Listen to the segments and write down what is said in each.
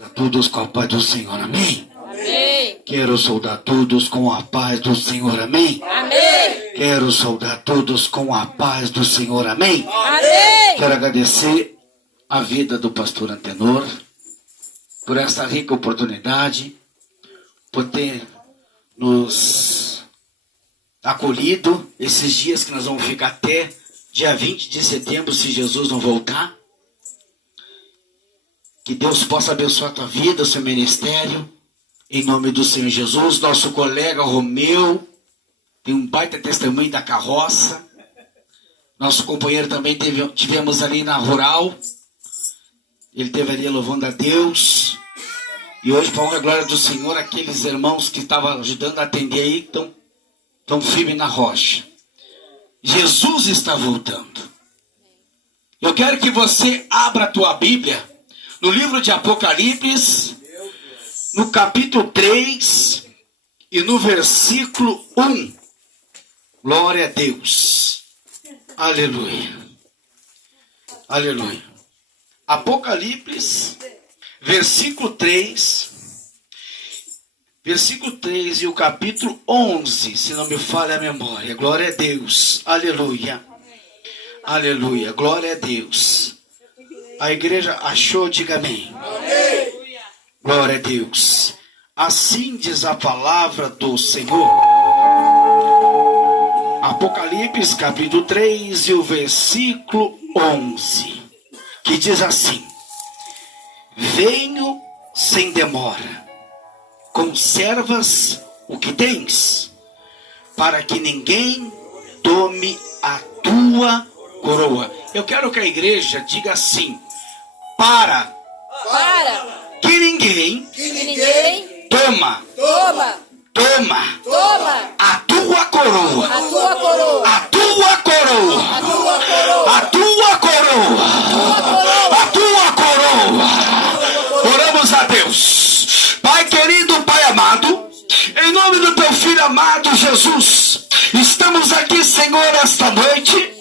A todos com a paz do Senhor, amém? Amém. Quero saudar todos com a paz do Senhor, amém? Amém. Quero saudar todos com a paz do Senhor, amém? Amém. Quero agradecer a vida do pastor Antenor por essa rica oportunidade, por ter nos acolhido esses dias que nós vamos ficar até dia 20 de setembro, se Jesus não voltar. Que Deus possa abençoar a tua vida, o seu ministério, em nome do Senhor Jesus. Nosso colega Romeu tem um baita testemunho da carroça. Nosso companheiro também tivemos ali na Rural. Ele esteve ali louvando a Deus. E hoje, para a honra e glória do Senhor, aqueles irmãos que estavam ajudando a atender aí, estão firmes na rocha. Jesus está voltando. Eu quero que você abra a tua Bíblia no livro de Apocalipse, no capítulo 3 e no versículo 1. Glória a Deus. Aleluia. Aleluia. Apocalipse, versículo 3. Versículo 3 e o capítulo 11, se não me falha a memória. Glória a Deus. Aleluia. Aleluia. Glória a Deus. A igreja achou, diga amém. Amém. Glória a Deus. Assim diz a palavra do Senhor. Apocalipse capítulo 3 e o versículo 11. Que diz assim: venho sem demora, conservas o que tens, para que ninguém tome a tua coroa. Eu quero que a igreja diga assim: para que ninguém toma a tua coroa, a tua coroa, a tua coroa, a tua coroa. Oramos a Deus. Pai querido, Pai amado, em nome do teu filho amado Jesus, estamos aqui, Senhor, esta noite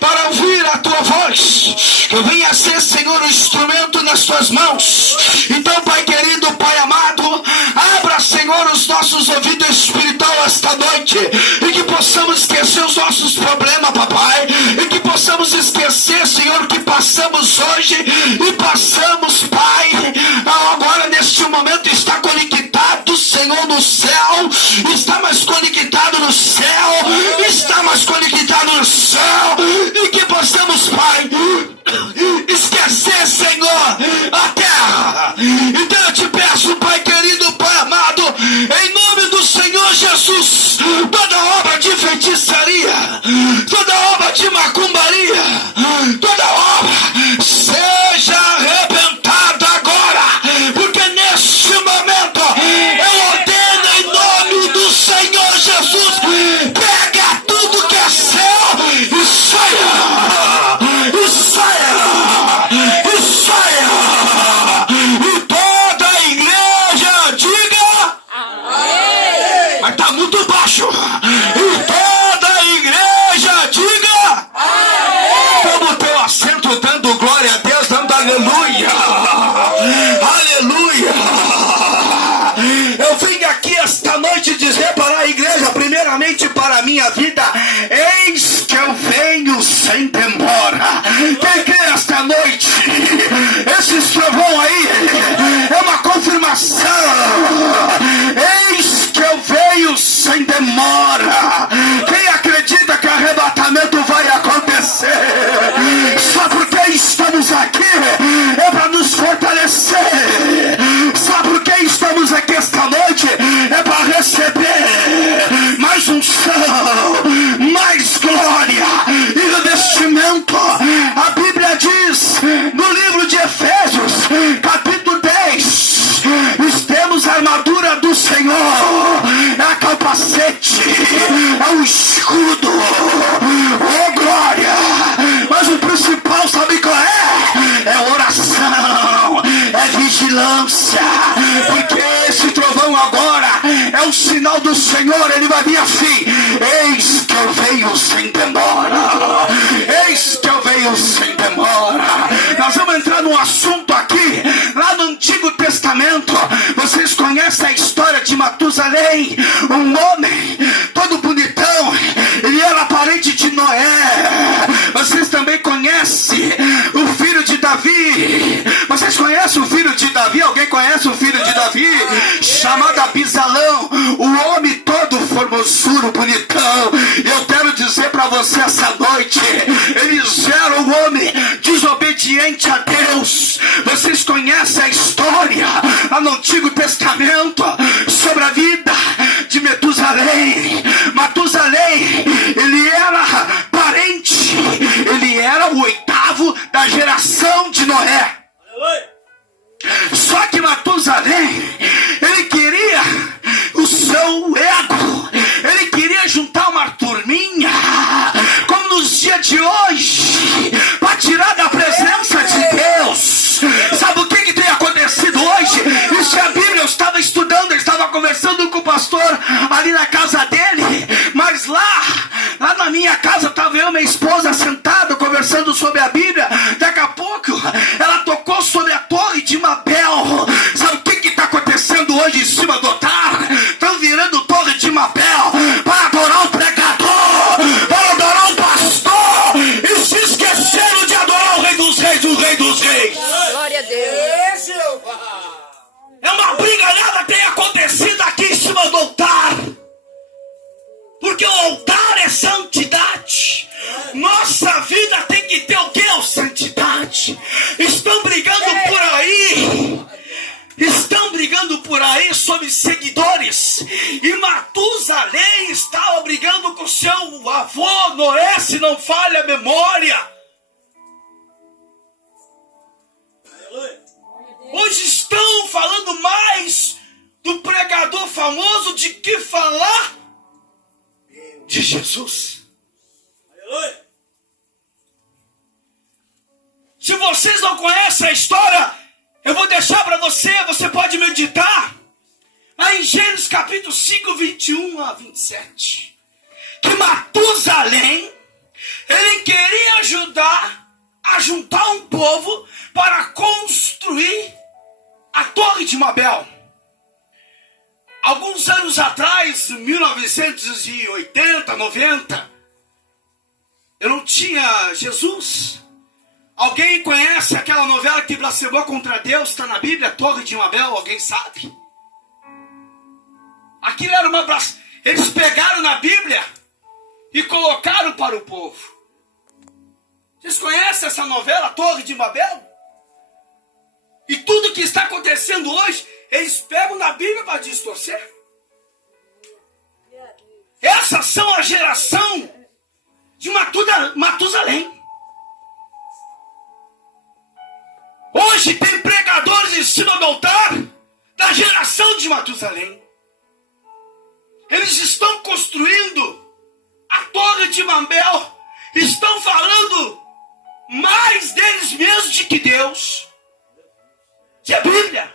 para ouvir a tua voz. Que eu venha ser, Senhor, um instrumento nas tuas mãos. Então, Pai querido, Pai amado, abra, Senhor, os nossos ouvidos espirituais esta noite, e que possamos esquecer os nossos problemas, papai, e que possamos esquecer, Senhor, que passamos hoje e passamos, Pai, agora neste momento está conectado, Senhor, no céu, está mais conectado no céu, está mais conectado no céu, e que possamos, Pai, esquecer, Senhor, a terra. Então eu te peço, Pai querido, Pai amado, em nome do Senhor Jesus, toda obra de feitiçaria, toda obra de macumbaria, toda obra seja arrebentada agora, porque neste momento eu ordeno em nome do Senhor Jesus, pega tudo que é seu e saia, e saia, e saia, e toda a igreja diga Amém. mas tá muito baixo, e toda a igreja diga Amém. toma o teu assento dando glória a Deus, dando aleluia, aleluia. Eu vim aqui esta noite dizer para a igreja, primeiramente para a minha vida, eis que eu venho sem demora. Quem crê esta noite? Esse trovão aí é uma confirmação. Eis que eu venho sem demora. Quem acredita que arrebatamento vai acontecer? Só porque estamos aqui é para nos fortalecer. Só porque estamos aqui esta noite é para receber mais unção, mais glória e revestimento. A Bíblia diz no livro de Efésios, capítulo 10, temos a armadura do Senhor, é a capacete, é o escudo, oh glória. Mas o principal, sabe qual é? É oração, é vigilância, porque esse trovão agora é um sinal do Senhor. Ele vai vir assim: eis que eu venho sem demora, eis que eu venho sem demora. Nós vamos entrar num assunto aqui, lá no Antigo Testamento, Testamento, vocês conhecem a história de Matusalém, um homem todo bonitão, ele era parente de Noé. Vocês também conhecem o filho de Davi. Vocês conhecem o filho de Davi? Alguém conhece o filho de Davi? Chamado Abisalão, o homem todo formosuro, bonitão. E eu quero dizer para você essa noite, eles eram um homem desobediente a Deus. Vocês conhecem a história lá no Antigo Testamento sobre a vida de Metusalém. Matusalém, ele era parente, ele era o 8º da geração de Noé. Só que Matusalém, ele queria o seu ego, ele queria juntar uma turminha, como nos dias de hoje, para tirar da presença de Deus. Sabe o que tem acontecido hoje? Isso é a Bíblia. Eu estava estudando, eu estava conversando com o pastor ali na casa dele, mas lá na minha casa estava eu e minha esposa sentado conversando sobre a Bíblia. Daqui a pouco ela tocou sobre a Torre de Babel. Sabe o que está acontecendo hoje em cima do altar? Estão virando Torre de Babel para adorar o pregador, para adorar o pastor, e se esqueceram de adorar o Rei dos Reis, o Rei dos Reis. Glória a Deus. É uma briga, nada tem acontecido aqui em cima do altar, porque o altar é santidade. Nossa vida tem que ter o que? Santidade. Estão brigando por aí. Estão brigando por aí sobre seguidores. E Matusalém estava brigando com seu avô Noé, se não falha a memória. Hoje estão falando mais do pregador famoso de que falar de Jesus. Se vocês não conhecem a história, eu vou deixar para você, você pode meditar. Aí em Gênesis capítulo 5, 21 a 27. Que Matusalém, ele queria ajudar a juntar um povo para construir a Torre de Babel. Alguns anos atrás, 1980, 90, eu não tinha Jesus. Alguém conhece aquela novela que blasfemou contra Deus? Está na Bíblia, Torre de Babel, alguém sabe? Aquilo era uma blasfêmia. Eles pegaram na Bíblia e colocaram para o povo. Vocês conhecem essa novela, Torre de Babel? E tudo que está acontecendo hoje, eles pegam na Bíblia para distorcer. Essas são a geração de Matusalém. Hoje tem pregadores em cima do altar da geração de Matusalém. Eles estão construindo a Torre de Babel. Estão falando mais deles mesmos do que Deus. Isso é Bíblia.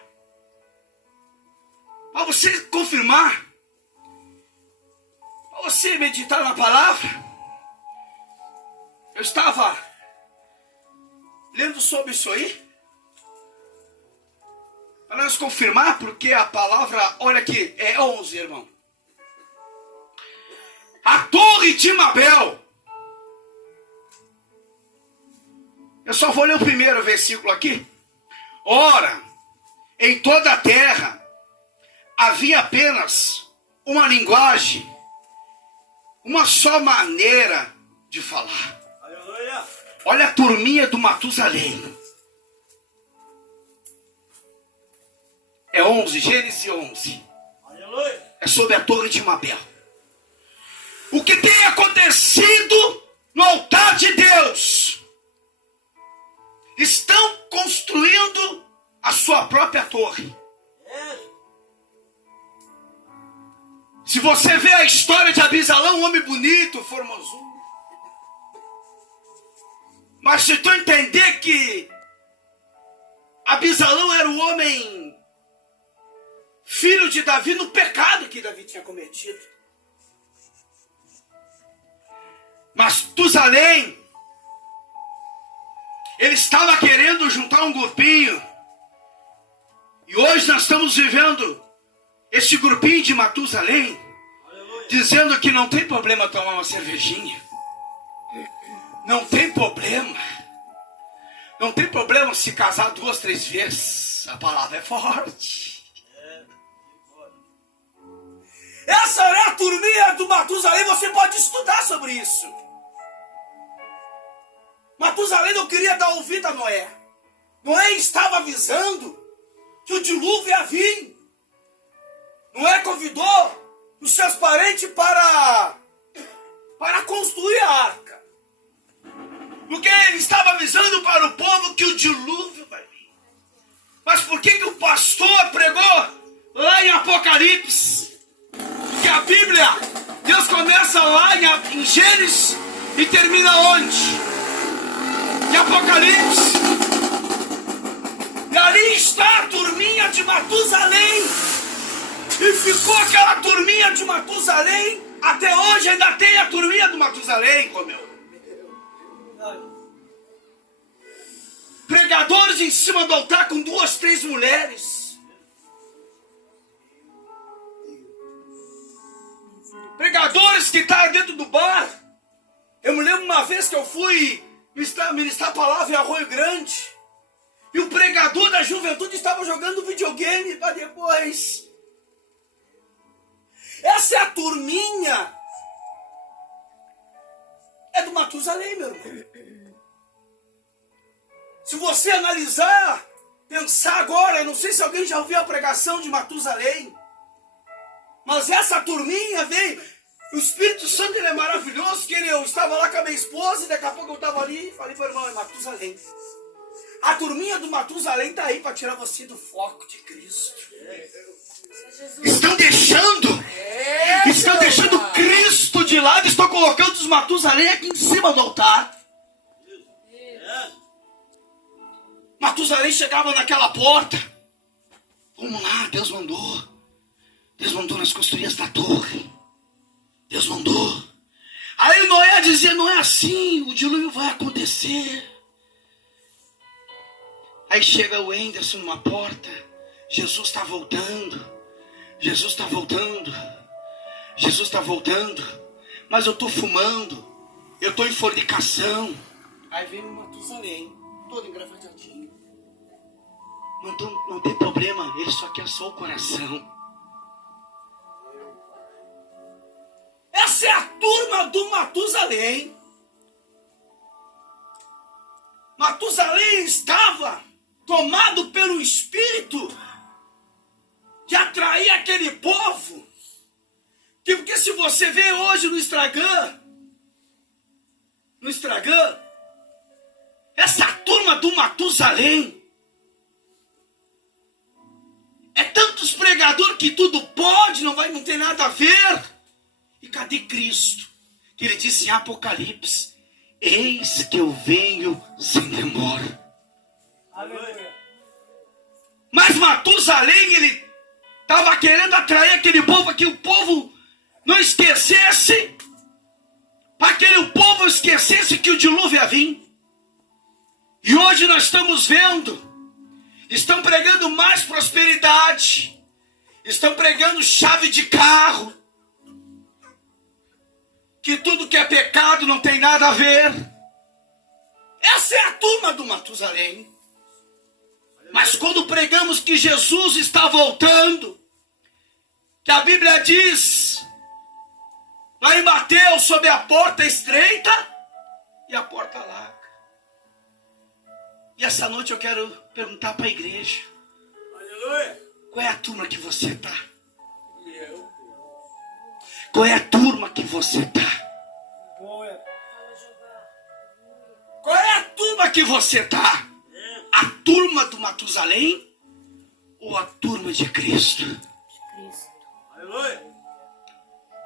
Para você confirmar, para você meditar na palavra, eu estava lendo sobre isso aí, para nós confirmar, porque a palavra, olha aqui, é 11, irmão. A Torre de Babel. Eu só vou ler o primeiro versículo aqui. Ora, em toda a terra havia apenas uma linguagem, uma só maneira de falar. Aleluia. Olha a turminha do Matusalém. É 11, Gênesis 11. Aleluia. É sobre a Torre de Babel. O que tem acontecido no altar de Deus? Estão construindo a sua própria torre. Se você vê a história de Abisalão, um homem bonito, formoso. Mas se tu entender que Abisalão era o homem filho de Davi no pecado que Davi tinha cometido. Matusalém, ele estava querendo juntar um grupinho E hoje nós estamos vivendo esse grupinho de Matusalém, dizendo que não tem problema tomar uma cervejinha. Não tem problema. Não tem problema se casar 2, 3 vezes. A palavra é forte. Essa é a turminha do Matusalém, você pode estudar sobre isso. Matusalém não queria dar ouvido a Noé. Noé estava avisando que o dilúvio ia vir. Noé convidou os seus parentes para construir a arca. Porque ele estava avisando para o povo que o dilúvio vai vir. Mas por que o pastor pregou lá em Apocalipse? Que a Bíblia, Deus começa lá em Gênesis e termina onde? Em Apocalipse. E ali está a turminha de Matusalém. E ficou aquela turminha de Matusalém. Até hoje ainda tem a turminha do Matusalém, comeu. Pregadores em cima do altar com 2, 3 mulheres. Pregadores que estavam dentro do bar. Eu me lembro uma vez que eu fui ministrar a palavra em Arroio Grande. E o pregador da juventude estava jogando videogame para depois. Essa é a turminha. É do Matusalém, meu irmão. Se você analisar, pensar agora, eu não sei se alguém já ouviu a pregação de Matusalém. Mas essa turminha veio. O Espírito Santo, ele é maravilhoso. Que eu estava lá com a minha esposa e daqui a pouco eu estava ali e falei para o irmão, é Matusalém. A turminha do Matusalém está aí para tirar você do foco de Cristo. Estão deixando Cristo de lado. Estão colocando os Matusalém aqui em cima do altar. Matusalém chegava naquela porta. Vamos lá, Deus mandou. Deus mandou nas costurijas da torre. Deus mandou. Aí Noé dizia, não é assim, o dilúvio vai acontecer. Aí chega o Anderson numa porta. Jesus está voltando. Jesus está voltando. Jesus está voltando. Mas eu estou fumando. Eu estou em fornicação. Aí vem o Matusalém, todo engravatadinho. Não tem problema, ele só quer só o coração. Essa é a turma do Matusalém. Matusalém estava tomado pelo Espírito de atrair aquele povo. Porque se você vê hoje no Instagram, essa turma do Matusalém, é tantos pregadores que tudo pode, não tem nada a ver. E cadê Cristo? Que ele disse em Apocalipse, eis que eu venho sem demora. Aleluia. Mas Matusalém, ele estava querendo atrair aquele povo, para que o povo não esquecesse, para que o povo esquecesse que o dilúvio ia vir. E hoje nós estamos vendo, estão pregando mais prosperidade, estão pregando chave de carro, que tudo que é pecado não tem nada a ver. Essa é a turma do Matusalém. Mas quando pregamos que Jesus está voltando, que a Bíblia diz, lá em Mateus, sobre a porta estreita e a porta larga. E essa noite eu quero perguntar para a igreja, aleluia, qual é a turma que você está? Qual é a turma que você está? Qual é a turma que você está? A turma do Matusalém ou a turma de Cristo? Aleluia.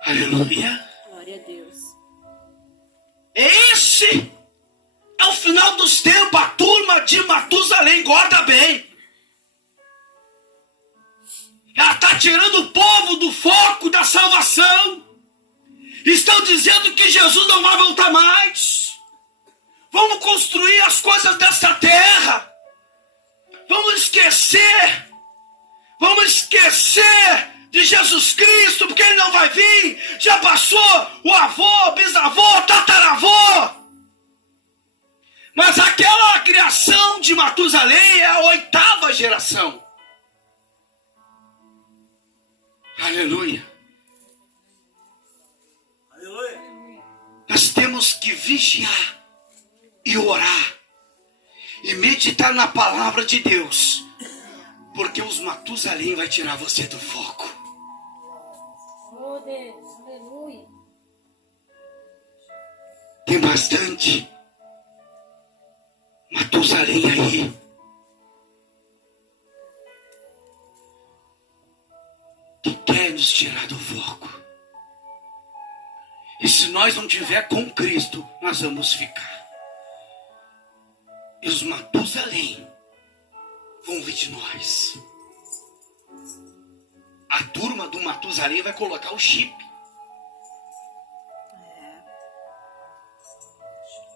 Aleluia. Glória a Deus. Esse é o final dos tempos, a turma de Matusalém, guarda bem. Ela está tirando o povo do foco da salvação. Estão dizendo que Jesus não vai voltar mais. Vamos construir as coisas dessa terra. Vamos esquecer esquecer de Jesus Cristo, porque ele não vai vir. Já passou o avô, bisavô, tataravô. Mas aquela criação de Matusalém é a 8ª geração. Aleluia. Aleluia. Nós temos que vigiar e orar e meditar na palavra de Deus, porque os Matusalém vai tirar você do foco. Oh, Deus. Aleluia. Tem bastante Matusalém aí que quer nos tirar do foco. E se nós não tiver com Cristo, nós vamos ficar. E os Matusalém vão vir de nós. A turma do Matusalém vai colocar o chip.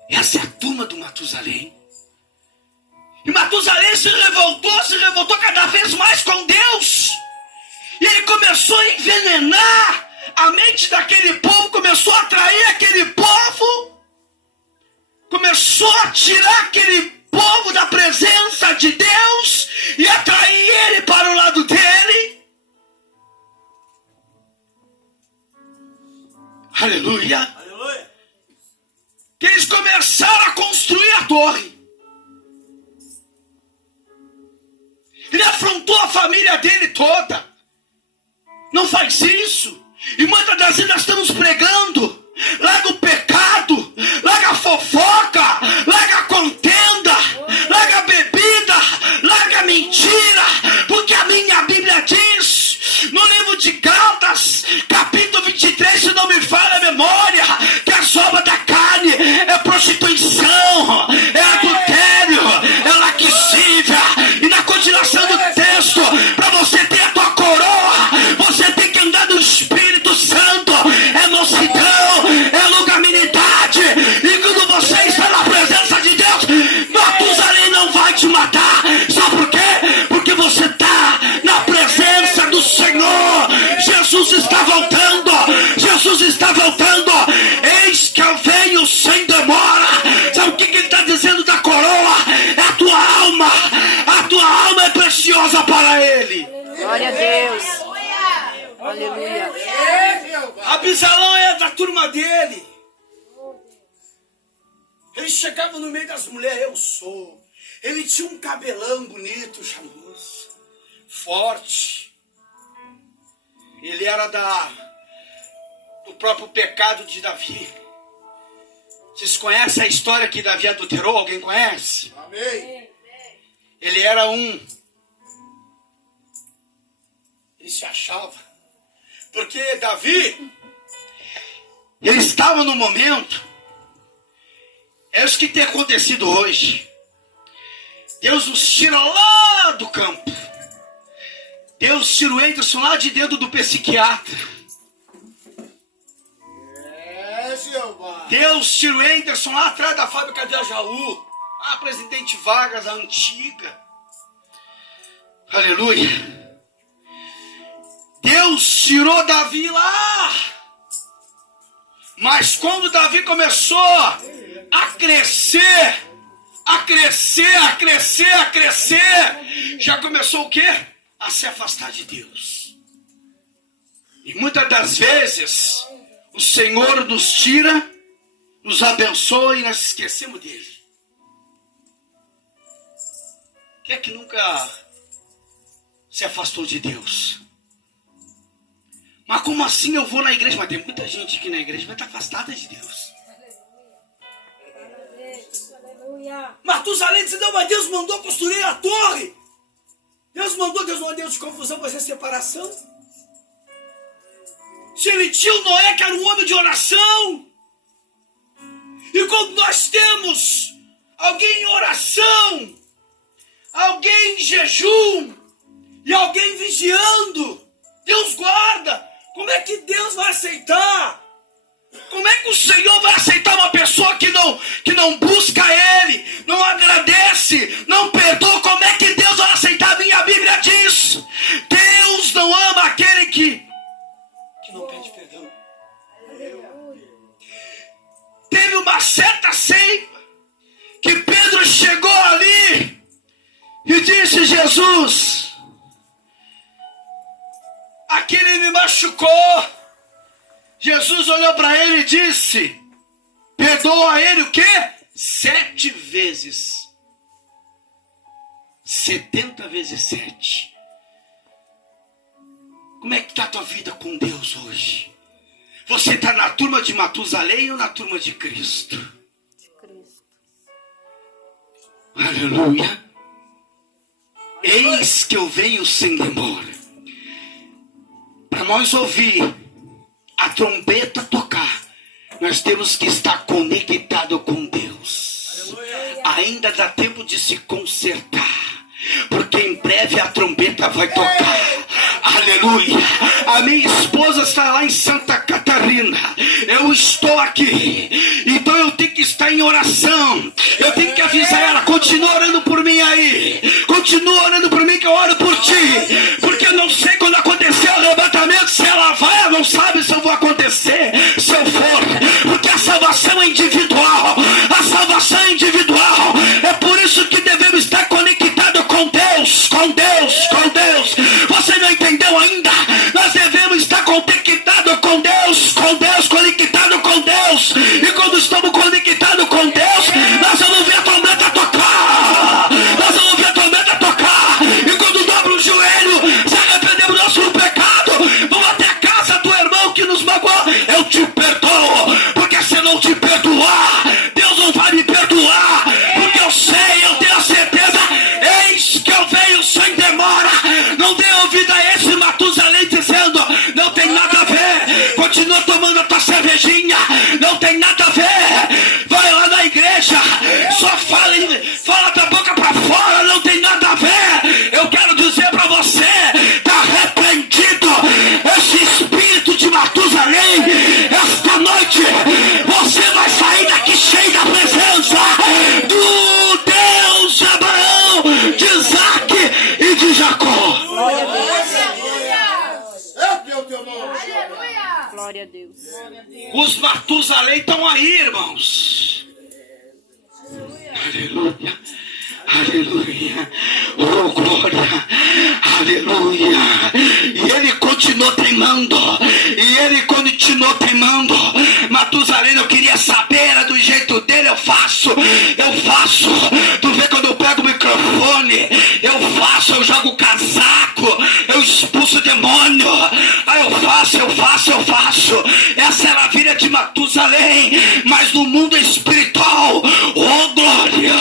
Essa é a turma do Matusalém. E Matusalém se revoltou cada vez mais com Deus. E ele começou a envenenar a mente daquele povo, começou a atrair aquele povo, começou a tirar aquele povo da presença de Deus e atrair ele para o lado dele. Aleluia. Aleluia. Que eles começaram a construir a torre. Ele afrontou a família dele toda. Não faz isso. E muitas das vezes nós estamos pregando. Larga o pecado, larga a fofoca, larga a contenda, larga a bebida, larga a mentira. Porque a minha Bíblia diz, no livro de Gálatas, capítulo 23, se não me falha a memória, que as obras da carne é prostituição, é adultério, é laxívia. E na continuação do texto, para você ter a tua coroa, você tem que andar no Espírito Santo. É mansidão, é longanimidade. E quando você está na presença de Deus, Matusalém não vai te matar. Sabe por quê? Porque você está na presença do Senhor. Jesus está voltando. Jesus está voltando. Eis que eu venho sem demora. Sabe o que ele está dizendo da coroa? É a tua alma. A tua alma é preciosa para ele. Glória a Deus. Aleluia. Absalão é da turma dele. Ele chegava no meio das mulheres, eu sou. Ele tinha um cabelão bonito, charmoso, forte. Ele era do próprio pecado de Davi. Vocês conhecem a história que Davi adulterou? Alguém conhece? Amém. Ele era ele se achava. Porque Davi, ele estava no momento, é isso que tem acontecido hoje. Deus nos tira lá do campo. Deus tira o Anderson lá de dentro do psiquiatra. Jeová. Deus tira o Anderson lá atrás da fábrica de Ajaú. Ah, Presidente Vargas, a antiga. Aleluia. Deus tirou Davi lá. Mas quando Davi começou a crescer, já começou o quê? A se afastar de Deus. E muitas das vezes o Senhor nos tira, nos abençoa e nós esquecemos dele. Quem é que nunca se afastou de Deus? Mas como assim eu vou na igreja? Mas tem muita gente que na igreja vai estar afastada de Deus. Aleluia. Matusalém disse, não, mas Deus mandou construir a torre. Deus não é Deus de confusão, vai ser separação. Se ele tinha o Noé, que era um homem de oração. E quando nós temos alguém em oração, alguém em jejum e alguém vigiando, Deus guarda. Como é que Deus vai aceitar? Como é que o Senhor vai aceitar uma pessoa que não busca Ele, não agradece, não perdoa? Como é que Deus vai aceitar? Minha Bíblia diz, Deus não que ele me machucou, Jesus olhou para ele e disse: perdoa a ele o quê? 7 vezes. 70 vezes 7. Como é que está a tua vida com Deus hoje? Você está na turma de Matusalém ou na turma de Cristo? Aleluia. Eis que eu venho sem demora. Para nós ouvir a trombeta tocar, nós temos que estar conectado com Deus. Ainda dá tempo de se consertar, porque em breve a trombeta vai tocar. Aleluia. A minha esposa está lá em Santa Catarina, eu estou aqui, então eu tenho que estar em oração. Eu tenho que avisar ela: continua orando por mim aí, continua orando por mim que eu oro por ti, porque eu não sei quando acontecer o arrebatamento, se ela vai, ela não sabe se eu vou acontecer, se eu for, porque a salvação é individual, a salvação é individual. É por isso que devemos estar conectados com Deus, com Deus, com Deus. Você não entendeu ainda? Nós devemos estar conectados com Deus, conectados com Deus. E quando estamos conectados com Deus, nós vamos ver a trombeta tocar. Nós vamos ver a trombeta tocar. E quando dobra o joelho, se arrependemos do nosso pecado, vamos até a casa do irmão que nos magoou. Eu te perdoo, porque se eu não te perdoar, Deus não vai me perdoar. Porque eu sei, eu tenho a certeza. Eis que eu venho sem demora. Não dê ouvido a esse Matusalém dizendo: não tem nada a ver, continua tomando a tua cervejinha, não tem nada a ver, vai lá na igreja, só fala da boca pra fora, não tem nada a ver. Eu quero dizer pra você: tá arrependido esse espírito de Matusalém. Esta noite você vai sair daqui cheio da presença do Deus de Abraão, de Isaac e de Jacó. Glória a Deus. Glória a Deus. Os Matusalém estão aí, irmãos. Aleluia. Aleluia. Oh, glória. Aleluia. E ele continuou teimando. Matusalém não queria saber, era do jeito dele. Eu faço. Tu vê quando eu pego o microfone, eu jogo casaco, eu expulso o demônio. Aí eu faço. Essa era a vida de Matusalém. Mas no mundo espiritual, oh glória,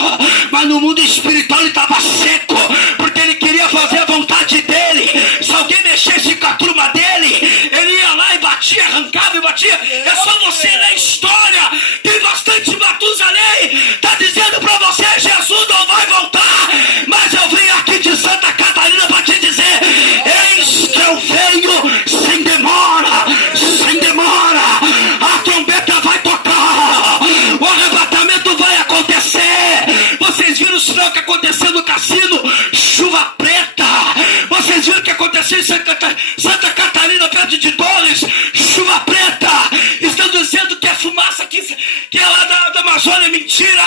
mas no mundo espiritual ele estava seco, porque ele queria fazer a vontade dele. Se alguém mexesse com a turma dele, ele ia lá e batia, arrancava e batia. É só você ler a história, tem bastante Matusalém. Está dizendo para você: Jesus não vai voltar. Mas eu vim aqui de Santa Catarina para te dizer: eis que eu venho sem demora. A trombeta vai tocar, o arrebatamento vai acontecer. Vocês viram o sinal que aconteceu no cassino? Chuva preta. Vocês viram o que aconteceu em Santa Catarina, perto de Torres? Chuva preta. Estão dizendo que a fumaça que é lá da Amazônia é mentira.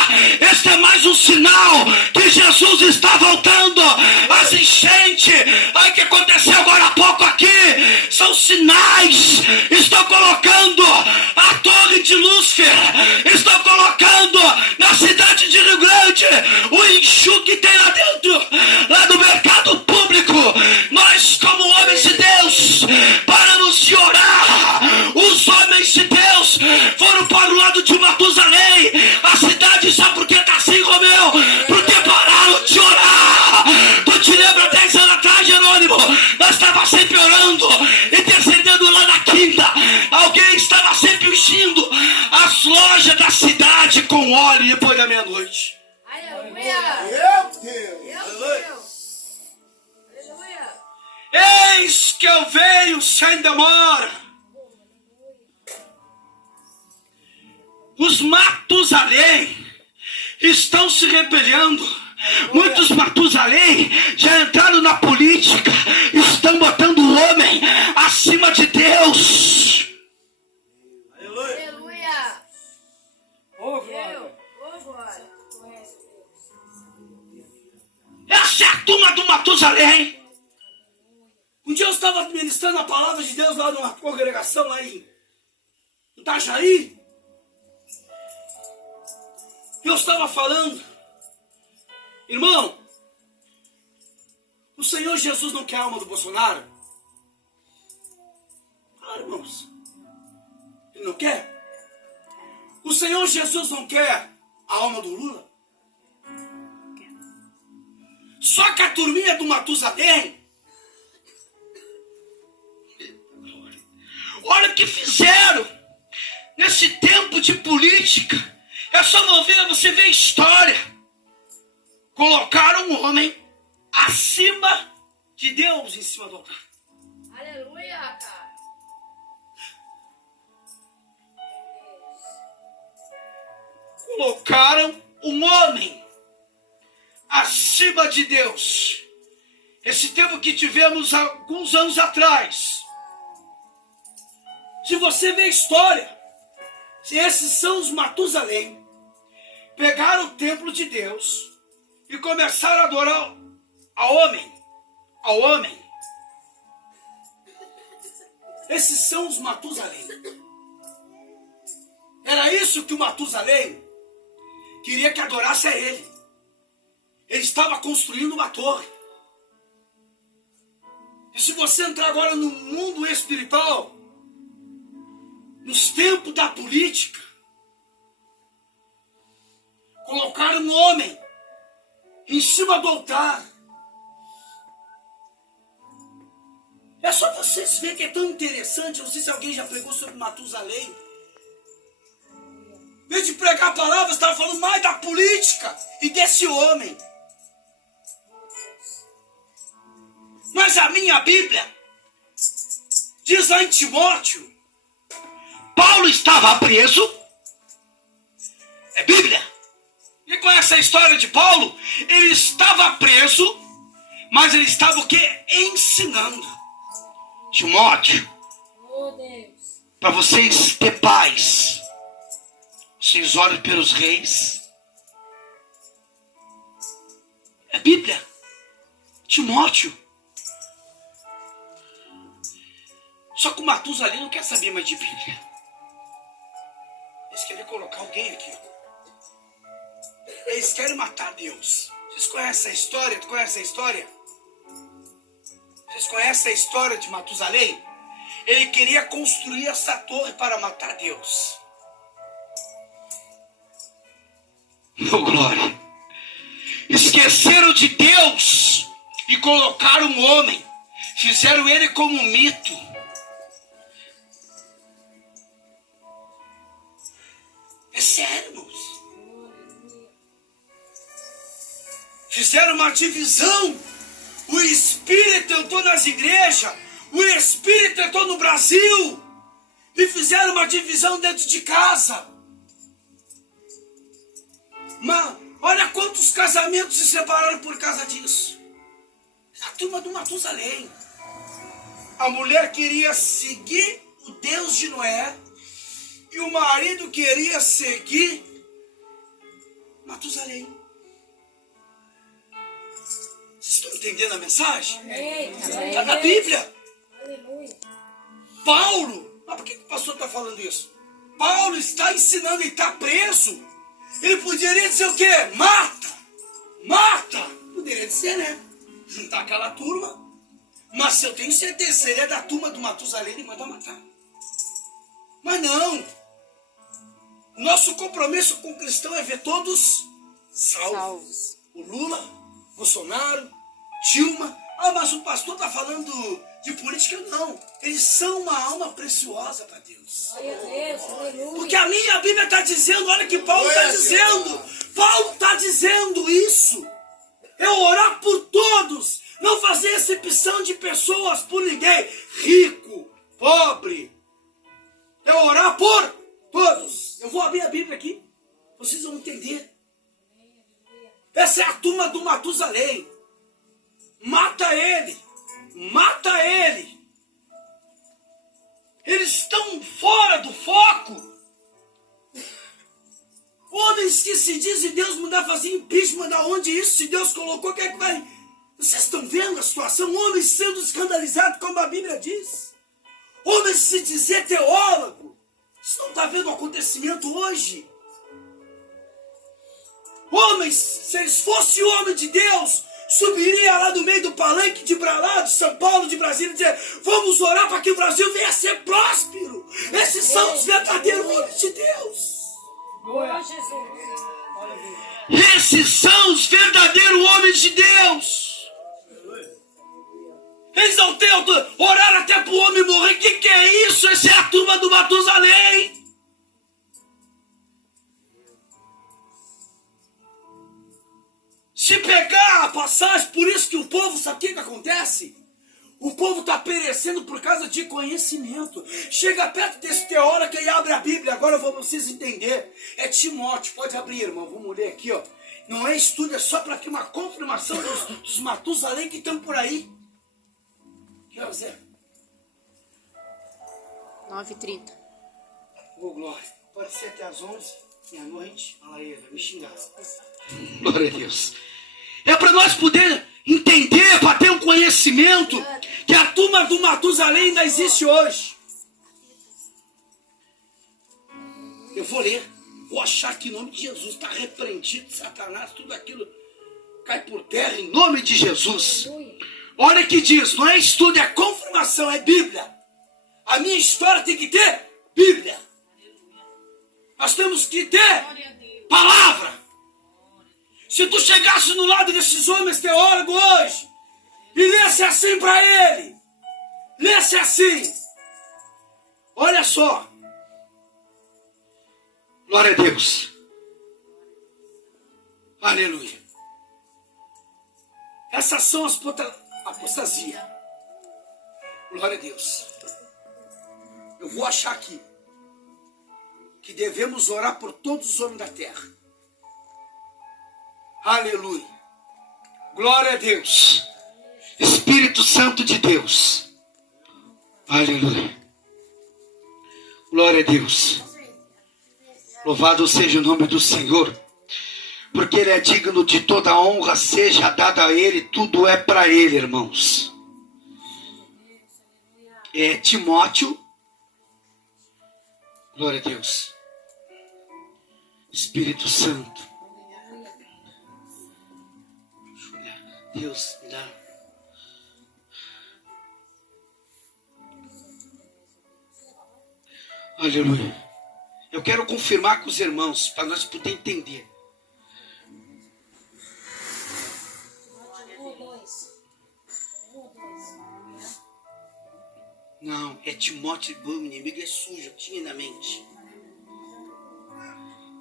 Este é mais um sinal que Jesus está voltando. As enchentes aí que aconteceu agora há pouco aqui são sinais. Estão colocando a torre de Lúcifer, estão colocando na cidade de Rio Grande o enxu que tem lá dentro, lá do mercado público. Nós, como homens de Deus, paramos de orar. Os homens de Deus foram para o lado de Matusalém. A cidade, sabe por que está assim, Romeu? Porque pararam de orar. Tu te lembra 10 anos atrás, Jerônimo? Nós estávamos sempre orando, intercedendo lá na quinta. Alguém estava sempre ungindo as lojas da cidade com óleo depois da meia-noite. Eis que eu venho sem demora. Os Matusalém estão se rebelando. Muitos Matusalém já entraram na política, estão botando o homem acima de Deus. Aleluia. Oh, glória. Essa é a turma do Matusalém. Um dia eu estava ministrando ministrando a palavra de Deus lá numa congregação lá em Itajaí. Eu estava falando, irmão, o Senhor Jesus não quer a alma do Bolsonaro? Claro, irmãos. Ele não quer? O Senhor Jesus não quer a alma do Lula? Só que a turminha do Matusalém, olha o que fizeram nesse tempo de política. É só você ver a história. Colocaram um homem acima de Deus em cima do altar. Aleluia, cara. Colocaram um homem acima de Deus. Esse tempo que tivemos alguns anos atrás. Se você vê a história, esses são os Matusalém. Pegaram o templo de Deus e começaram a adorar ao homem. Esses são os Matusalém. Era isso que o Matusalém queria que adorasse a ele. Ele estava construindo uma torre. E se você entrar agora no mundo espiritual, nos tempos da política, colocaram um homem em cima do altar. É só vocês verem que é tão interessante. Eu não sei se alguém já pregou sobre Matusalém. Em vez de pregar a palavra, estava falando mais da política e desse homem. Mas a minha Bíblia diz lá em Timóteo, Paulo estava preso. É Bíblia. E conhece a história de Paulo? Ele estava preso, mas ele estava o quê? Ensinando. Timóteo, Oh, Deus. para vocês ter paz, vocês orem pelos reis. É Bíblia. Timóteo. Só que o Matusalém não quer saber mais de Bíblia. Eles querem colocar alguém aqui. Eles querem matar Deus. Vocês conhecem a história? Tu conhece a história? Vocês conhecem a história de Matusalém? Ele queria construir essa torre para matar Deus. Oh, glória. Esqueceram de Deus e colocaram um homem. Fizeram ele como um mito. É sério, irmãos. Fizeram uma divisão. O Espírito entrou nas igrejas. O Espírito entrou no Brasil. E fizeram uma divisão dentro de casa. Mas olha quantos casamentos se separaram por causa disso. A turma do Matusalém. A mulher queria seguir o Deus de Noé. E o marido queria seguir Matusalém. Vocês estão entendendo a mensagem? Está na Bíblia. Aleluia. Paulo, mas por que o pastor está falando isso? Paulo está ensinando e está preso. Ele poderia dizer o quê? Mata! Mata! Poderia dizer, né? Juntar aquela turma. Mas eu tenho certeza, se ele é da turma do Matusalém, ele manda matar. Mas não. Nosso compromisso com o cristão é ver todos salvos. O Lula, Bolsonaro, Dilma. Ah, mas o pastor está falando de política? Não. Eles são uma alma preciosa para Deus. Glória a Deus. Aleluia. Porque a minha Bíblia está dizendo, olha o que Paulo está dizendo. Paulo está dizendo isso. É orar por todos. Não fazer acepção de pessoas por ninguém. Rico, pobre. É orar por todos. Eu vou abrir a Bíblia aqui. Vocês vão entender. Essa é a turma do Matusalém. Mata ele. Mata ele. Eles estão fora do foco. Homens que se dizem Deus mandar fazer impeachment, da onde isso? Se Deus colocou, quem é que vai Vocês estão vendo a situação? Homens sendo escandalizados, como a Bíblia diz. Homens se dizer teólogo. Você não está vendo o acontecimento hoje? Homens, se eles fossem homem de Deus, subiria lá no meio do palanque de lá de São Paulo, de Brasília, e dizer: vamos orar para que o Brasil venha a ser próspero. Esses são os verdadeiros homens de Deus. Glória a Jesus. Esses são os verdadeiros homens de Deus. Eles não têm orar até para o homem morrer. O que é isso? Essa é a turma do Matusalém. Se pegar a passagem, por isso que o povo, sabe o que acontece? O povo está perecendo por causa de conhecimento. Chega perto desse teólogo e abre a Bíblia. Agora eu vou para vocês entenderem. É Timóteo, pode abrir, irmão. Vamos ler aqui, ó. Não é estudo, é só para que uma confirmação dos Matusalém que estão por aí. Que horas é? 9h30. Ô, Glória, pode ser até às 11, meia-noite. Olha aí, vai me xingar. Glória a Deus. É para nós poder entender, para ter um conhecimento, Que a turma do Matusalém ainda existe hoje. Eu vou ler. Vou achar que em nome de Jesus está repreendido, Satanás, tudo aquilo cai por terra em nome de Jesus. Olha o que diz, não é estudo, é confirmação, é Bíblia. A minha história tem que ter Bíblia. Nós temos que ter palavra. Se tu chegasse no lado desses homens teólogos hoje e lesse assim para ele, lesse assim, olha só. Glória a Deus. Aleluia. Essas são as apostasias. Glória a Deus. Eu vou achar aqui que devemos orar por todos os homens da terra. Aleluia. Glória a Deus. Espírito Santo de Deus. Aleluia. Glória a Deus. Louvado seja o nome do Senhor, porque Ele é digno de toda honra, seja dada a Ele, tudo é para Ele, irmãos. É Timóteo. Glória a Deus. Espírito Santo. Deus, me dá. Aleluia. Eu quero confirmar com os irmãos, para nós poder entender. Não, é Timóteo, o inimigo é sujo, tinha na mente.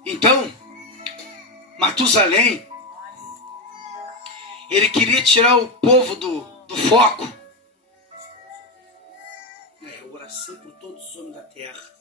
Então, Matusalém, ele queria tirar o povo do foco. É oração por todos os homens da terra.